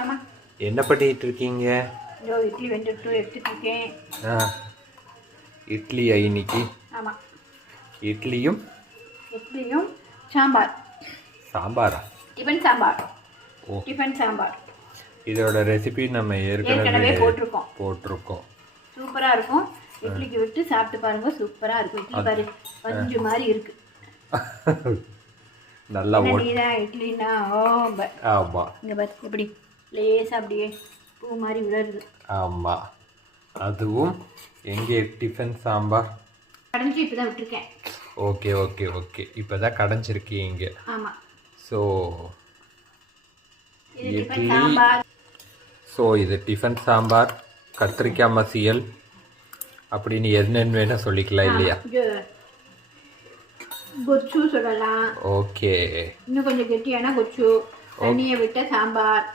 போகலாமா? என்ன பண்ணிட்டு இருக்கீங்க? இதோ இட்லி வெந்துட்டு எடுத்துட்டு இருக்கேன். இட்லியா இன்னைக்கு? ஆமாம், இட்லியும் சாம்பார். சாம்பாரா? டிஃபன் சாம்பார். ஓ, டிஃபன் சாம்பார் இதோட ரெசிபி நம்ம ஏற்கனவே போட்டிருக்கோம். சூப்பராக இருக்கும். இட்லிக்கு விட்டு சாப்பிட்டு பாருங்க, சூப்பராக இருக்கும். இட்லி பாரு பஞ்சு மாதிரி இருக்கு. நல்லா நீதான் இட்லினா ஆமா, இங்கே பாரு எப்படி லேசாக அப்படியே பூ மாதிரி விழுறது. ஆமா, அதுவும் எங்கே டிஃபன் சாம்பார் கடைஞ்சி இப்போ தான் விட்டுருக்கேன். ஓகே ஓகே ஓகே, இப்போ தான் கடைஞ்சிருக்கீங்க. ஆமாம். So tiffin sambar. இது டிஃபன் சாம்பார், கத்திரிக்காய் மசியல் அப்படின்னு என்னென்னு வேணா சொல்லிக்கலாம் இல்லையா? கொச்சு சொல்லலாம். ஓகே, இன்னும் கொஞ்சம் கெட்டியான கொச்சு, தண்ணியை விட்ட சாம்பார்.